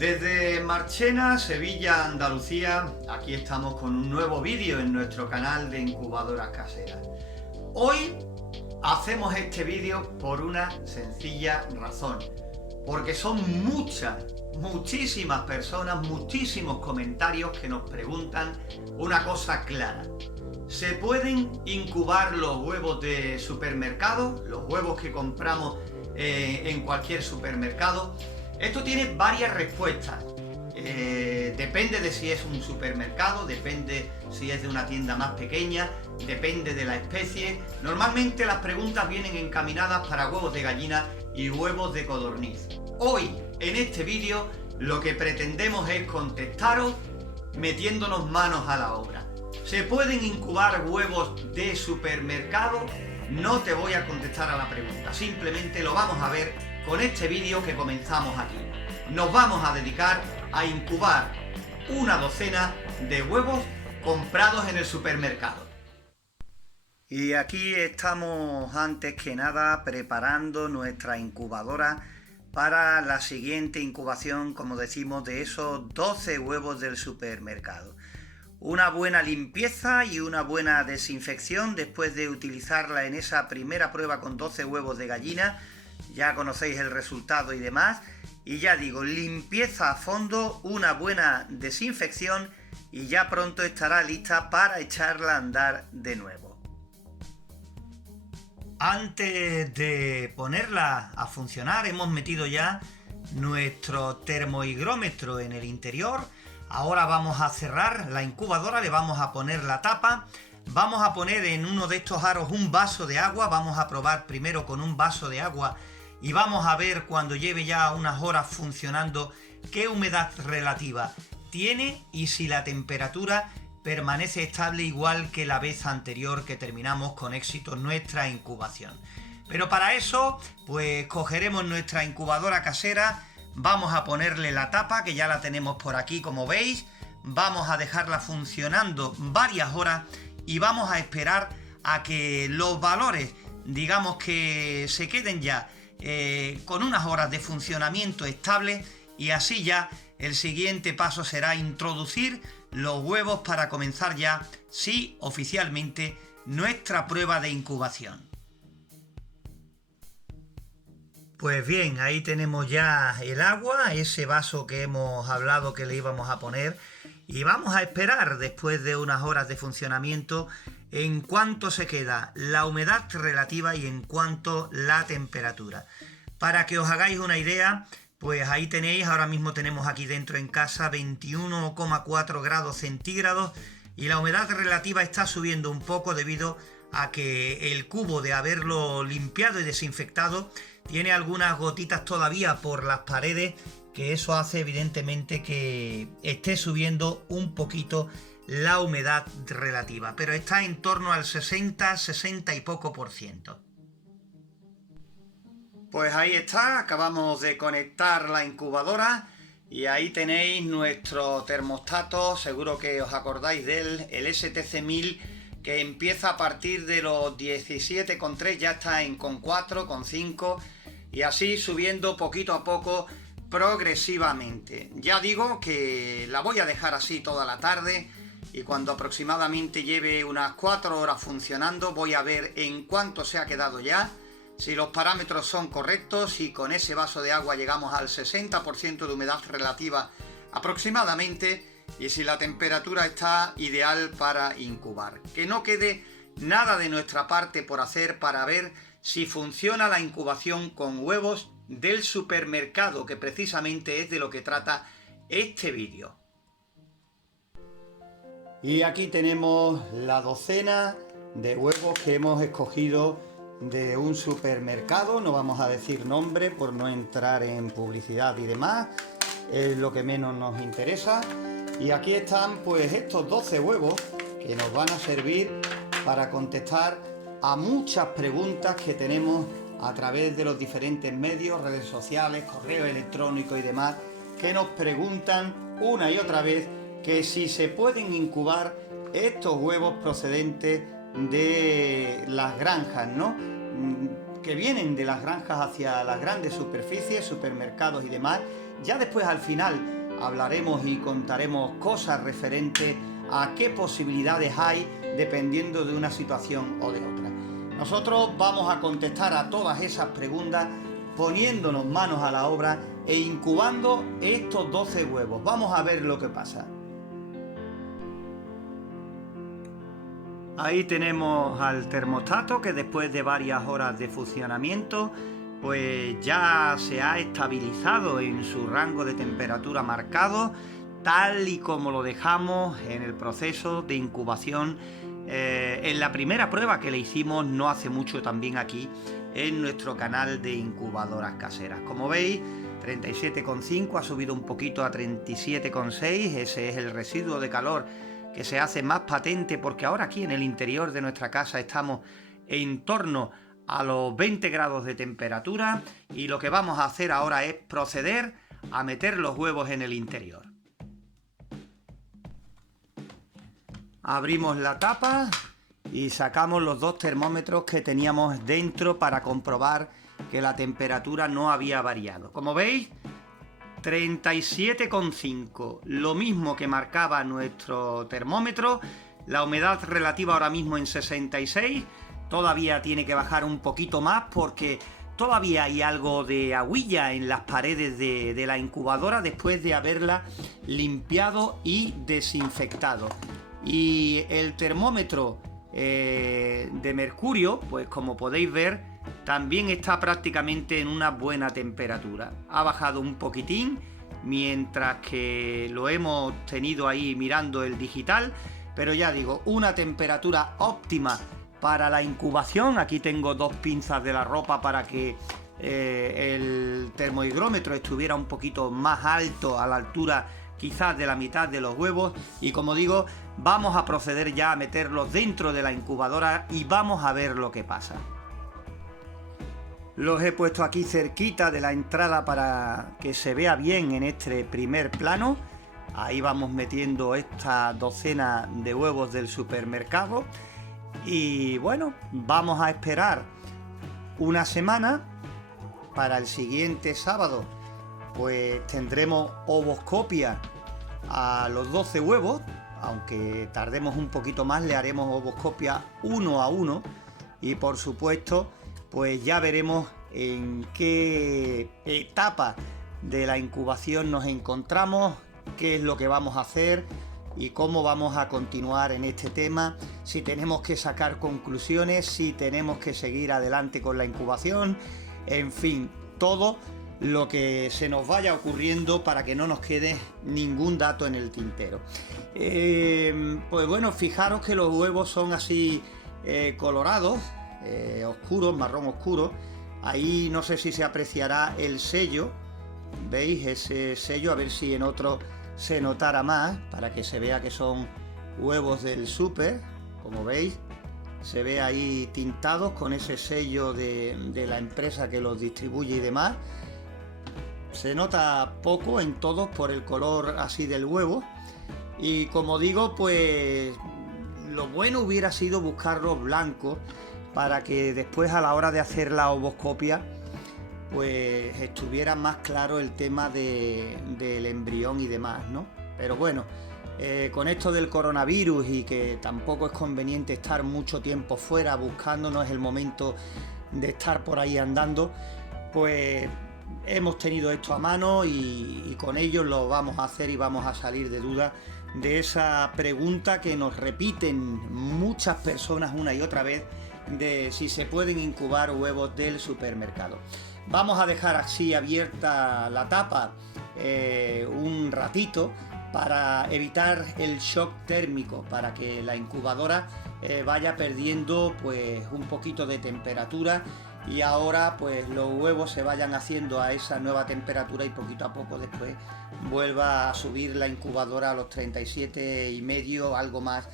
Desde Marchena, Sevilla, Andalucía, aquí estamos con un nuevo vídeo en nuestro canal de incubadoras caseras. Hoy hacemos este vídeo por una sencilla razón, porque son muchísimas personas, muchísimos comentarios que nos preguntan una cosa clara. ¿Se pueden incubar los huevos de supermercado? Los huevos que compramos en cualquier supermercado. Esto tiene varias respuestas. Depende de si es un supermercado, depende si es de una tienda más pequeña, depende de la especie. Normalmente las preguntas vienen encaminadas para huevos de gallina y huevos de codorniz. Hoy, en este vídeo, lo que pretendemos es contestaros metiéndonos manos a la obra. ¿Se pueden incubar huevos de supermercado? No te voy a contestar a la pregunta, simplemente lo vamos a ver con este vídeo que comenzamos aquí. Nos vamos a dedicar a incubar una docena de huevos comprados en el supermercado. Y aquí estamos antes que nada preparando nuestra incubadora para la siguiente incubación, como decimos, de esos 12 huevos del supermercado. Una buena limpieza y una buena desinfección después de utilizarla en esa primera prueba con 12 huevos de gallina. Ya conocéis el resultado y demás. Y ya digo, limpieza a fondo, una buena desinfección y ya pronto estará lista para echarla a andar de nuevo. Antes de ponerla a funcionar hemos metido ya nuestro termohigrómetro en el interior. Ahora vamos a cerrar la incubadora, le vamos a poner la tapa. Vamos a poner en uno de estos aros un vaso de agua. Vamos a probar primero con un vaso de agua y vamos a ver cuando lleve ya unas horas funcionando qué humedad relativa tiene y si la temperatura permanece estable igual que la vez anterior que terminamos con éxito nuestra incubación. Pero para eso, pues cogeremos nuestra incubadora casera, vamos a ponerle la tapa, que ya la tenemos por aquí como veis, vamos a dejarla funcionando varias horas y vamos a esperar a que los valores, digamos que se queden ya con unas horas de funcionamiento estable, y así ya el siguiente paso será introducir los huevos para comenzar ya, sí, oficialmente, nuestra prueba de incubación. Pues bien, ahí tenemos ya el agua, ese vaso que hemos hablado que le íbamos a poner, y vamos a esperar después de unas horas de funcionamiento en cuánto se queda la humedad relativa y en cuánto la temperatura. Para que os hagáis una idea, pues ahí tenéis, ahora mismo tenemos aquí dentro en casa 21,4 grados centígrados y la humedad relativa está subiendo un poco debido a que el cubo, de haberlo limpiado y desinfectado, tiene algunas gotitas todavía por las paredes, que eso hace evidentemente que esté subiendo un poquito la humedad relativa, pero está en torno al 60 y poco por ciento. Pues ahí está, acabamos de conectar la incubadora y ahí tenéis nuestro termostato, seguro que os acordáis de él, el STC1000, que empieza a partir de los 17,3, ya está en 4, 5 y así subiendo poquito a poco progresivamente. Ya digo que la voy a dejar así toda la tarde y cuando aproximadamente lleve unas 4 horas funcionando voy a ver en cuánto se ha quedado ya, si los parámetros son correctos, si con ese vaso de agua llegamos al 60% de humedad relativa aproximadamente y si la temperatura está ideal para incubar. Que no quede nada de nuestra parte por hacer para ver si funciona la incubación con huevos del supermercado, que precisamente es de lo que trata este vídeo. Y aquí tenemos la docena de huevos que hemos escogido de un supermercado. No vamos a decir nombre por no entrar en publicidad y demás, es lo que menos nos interesa. Y aquí están pues estos 12 huevos que nos van a servir para contestar a muchas preguntas que tenemos a través de los diferentes medios, redes sociales, correo electrónico y demás, que nos preguntan una y otra vez que si se pueden incubar estos huevos procedentes de las granjas, ¿no? que vienen de las granjas hacia las grandes superficies, supermercados y demás. Ya después al final hablaremos y contaremos cosas referentes a qué posibilidades hay dependiendo de una situación o de otra. Nosotros vamos a contestar a todas esas preguntas poniéndonos manos a la obra e incubando estos 12 huevos. Vamos a ver lo que pasa. Ahí tenemos al termostato que después de varias horas de funcionamiento pues ya se ha estabilizado en su rango de temperatura marcado, tal y como lo dejamos en el proceso de incubación en la primera prueba que le hicimos no hace mucho también aquí en nuestro canal de incubadoras caseras. Como veis, 37,5 ha subido un poquito a 37,6, ese es el residuo de calor que se hace más patente porque ahora aquí en el interior de nuestra casa estamos en torno a los 20 grados de temperatura y lo que vamos a hacer ahora es proceder a meter los huevos en el interior. Abrimos la tapa y sacamos los dos termómetros que teníamos dentro para comprobar que la temperatura no había variado. Como veis, 37,5, lo mismo que marcaba nuestro termómetro. La humedad relativa ahora mismo en 66, todavía tiene que bajar un poquito más porque todavía hay algo de agüilla en las paredes de la incubadora después de haberla limpiado y desinfectado. Y el termómetro de mercurio, pues como podéis ver, también está prácticamente en una buena temperatura. Ha bajado un poquitín, mientras que lo hemos tenido ahí mirando el digital, pero ya digo, una temperatura óptima para la incubación. Aquí tengo dos pinzas de la ropa para que el termohigrómetro estuviera un poquito más alto, a la altura quizás de la mitad de los huevos, y como digo, vamos a proceder ya a meterlos dentro de la incubadora y vamos a ver lo que pasa. Los he puesto aquí cerquita de la entrada para que se vea bien en este primer plano. Ahí vamos metiendo esta docena de huevos del supermercado y bueno, vamos a esperar una semana. Para el siguiente sábado pues tendremos ovoscopia a los 12 huevos, aunque tardemos un poquito más, le haremos ovoscopia uno a uno y por supuesto pues ya veremos en qué etapa de la incubación nos encontramos, qué es lo que vamos a hacer y cómo vamos a continuar en este tema, si tenemos que sacar conclusiones, si tenemos que seguir adelante con la incubación, en fin, todo lo que se nos vaya ocurriendo para que no nos quede ningún dato en el tintero. Pues bueno, fijaros que los huevos son así colorados, oscuros, marrón oscuro. Ahí no sé si se apreciará el sello, veis ese sello, a ver si en otro se notara más, para que se vea que son huevos del súper. Como veis, se ve ahí tintados con ese sello de la empresa que los distribuye y demás. Se nota poco en todos por el color así del huevo. Y como digo, pues lo bueno hubiera sido buscarlos blancos para que después a la hora de hacer la ovoscopia pues estuviera más claro el tema del embrión y demás, ¿no? Pero bueno, con esto del coronavirus y que tampoco es conveniente estar mucho tiempo fuera buscando, no es el momento de estar por ahí andando, pues hemos tenido esto a mano y con ello lo vamos a hacer y vamos a salir de duda de esa pregunta que nos repiten muchas personas una y otra vez de si se pueden incubar huevos del supermercado. Vamos a dejar así abierta la tapa un ratito para evitar el shock térmico, para que la incubadora vaya perdiendo pues un poquito de temperatura y ahora pues los huevos se vayan haciendo a esa nueva temperatura y poquito a poco después vuelva a subir la incubadora a los 37,5, algo más,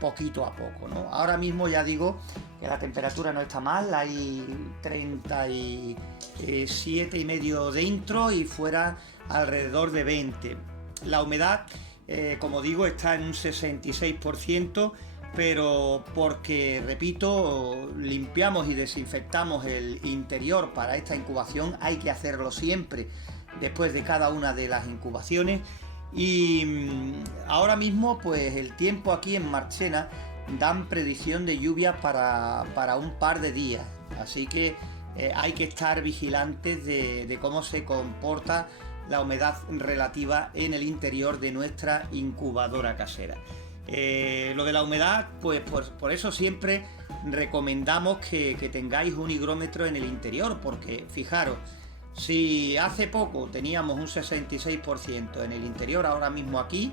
poquito a poco, ¿no? Ahora mismo ya digo que la temperatura no está mal, hay 37,5 dentro y fuera alrededor de 20. La humedad, como digo, está en un 66%, pero porque, repito, limpiamos y desinfectamos el interior para esta incubación. Hay que hacerlo siempre después de cada una de las incubaciones. Y ahora mismo pues el tiempo aquí en Marchena dan predicción de lluvia para un par de días, así que hay que estar vigilantes de cómo se comporta la humedad relativa en el interior de nuestra incubadora casera. Lo de la humedad, pues por eso siempre recomendamos que tengáis un higrómetro en el interior, porque fijaros, si hace poco teníamos un 66% en el interior, ahora mismo aquí,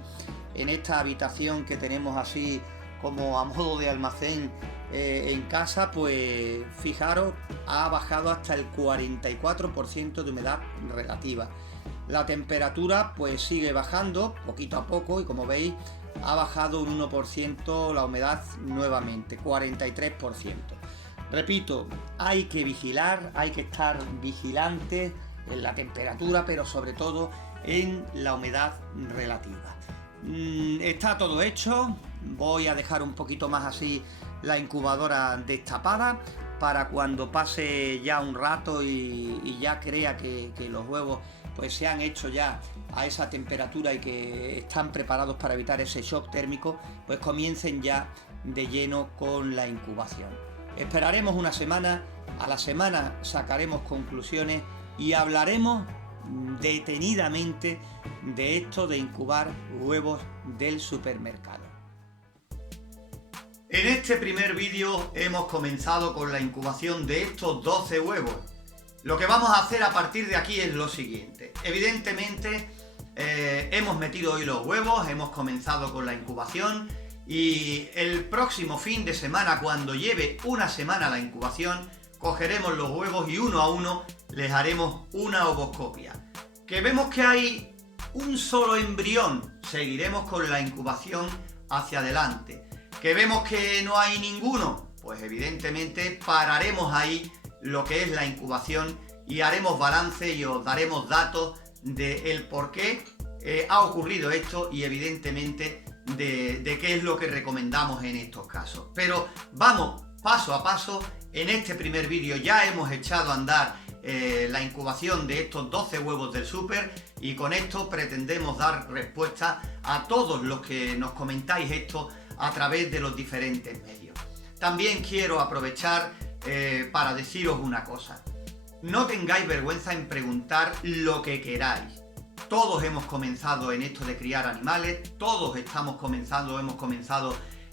en esta habitación que tenemos así como a modo de almacén en casa, pues fijaros, ha bajado hasta el 44% de humedad relativa. La temperatura pues sigue bajando poquito a poco y como veis ha bajado un 1% la humedad nuevamente, 43%. Repito, hay que vigilar, hay que estar vigilantes en la temperatura, pero sobre todo en la humedad relativa. Está todo hecho, voy a dejar un poquito más así la incubadora destapada para cuando pase ya un rato y ya crea que los huevos pues se han hecho ya a esa temperatura y que están preparados para evitar ese shock térmico, pues comiencen ya de lleno con la incubación. Esperaremos una semana, a la semana sacaremos conclusiones y hablaremos detenidamente de esto de incubar huevos del supermercado. En este primer vídeo hemos comenzado con la incubación de estos 12 huevos. Lo que vamos a hacer a partir de aquí es lo siguiente. Evidentemente hemos metido hoy los huevos, hemos comenzado con la incubación y el próximo fin de semana, cuando lleve una semana la incubación, cogeremos los huevos y uno a uno les haremos una ovoscopia. Que vemos que hay un solo embrión, seguiremos con la incubación hacia adelante. Que vemos que no hay ninguno, pues evidentemente pararemos ahí lo que es la incubación y haremos balance y os daremos datos del por qué ha ocurrido esto y evidentemente de qué es lo que recomendamos en estos casos. Pero vamos paso a paso. En este primer vídeo ya hemos echado a andar la incubación de estos 12 huevos del súper y con esto pretendemos dar respuesta a todos los que nos comentáis esto a través de los diferentes medios. También quiero aprovechar para deciros una cosa. No tengáis vergüenza en preguntar lo que queráis. Todos hemos comenzado en esto de criar animales, todos hemos comenzado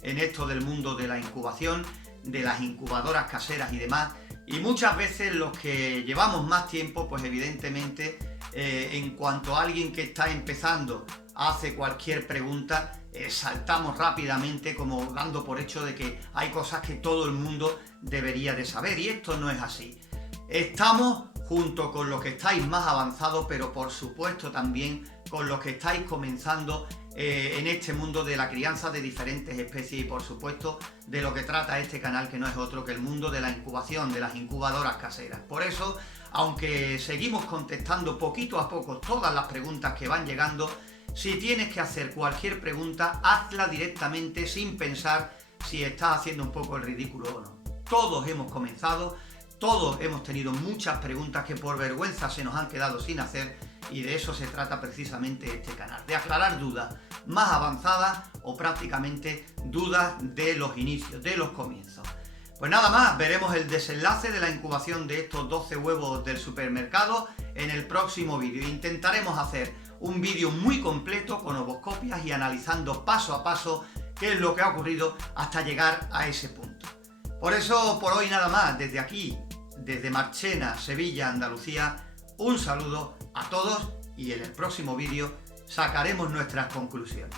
en esto del mundo de la incubación, de las incubadoras caseras y demás, y muchas veces los que llevamos más tiempo, pues evidentemente en cuanto a alguien que está empezando hace cualquier pregunta, saltamos rápidamente como dando por hecho de que hay cosas que todo el mundo debería de saber, y esto no es así. Estamos junto con los que estáis más avanzados, pero por supuesto también con los que estáis comenzando en este mundo de la crianza de diferentes especies y por supuesto de lo que trata este canal, que no es otro que el mundo de la incubación, de las incubadoras caseras. Por eso, aunque seguimos contestando poquito a poco todas las preguntas que van llegando, si tienes que hacer cualquier pregunta, hazla directamente sin pensar si estás haciendo un poco el ridículo o no. Todos hemos comenzado, todos hemos tenido muchas preguntas que por vergüenza se nos han quedado sin hacer y de eso se trata precisamente este canal, de aclarar dudas más avanzadas o prácticamente dudas de los inicios, de los comienzos. Pues nada más, veremos el desenlace de la incubación de estos 12 huevos del supermercado en el próximo vídeo. Intentaremos hacer un vídeo muy completo con ovoscopias y analizando paso a paso qué es lo que ha ocurrido hasta llegar a ese punto. Por eso, por hoy nada más, desde aquí, desde Marchena, Sevilla, Andalucía, un saludo a todos y en el próximo vídeo sacaremos nuestras conclusiones.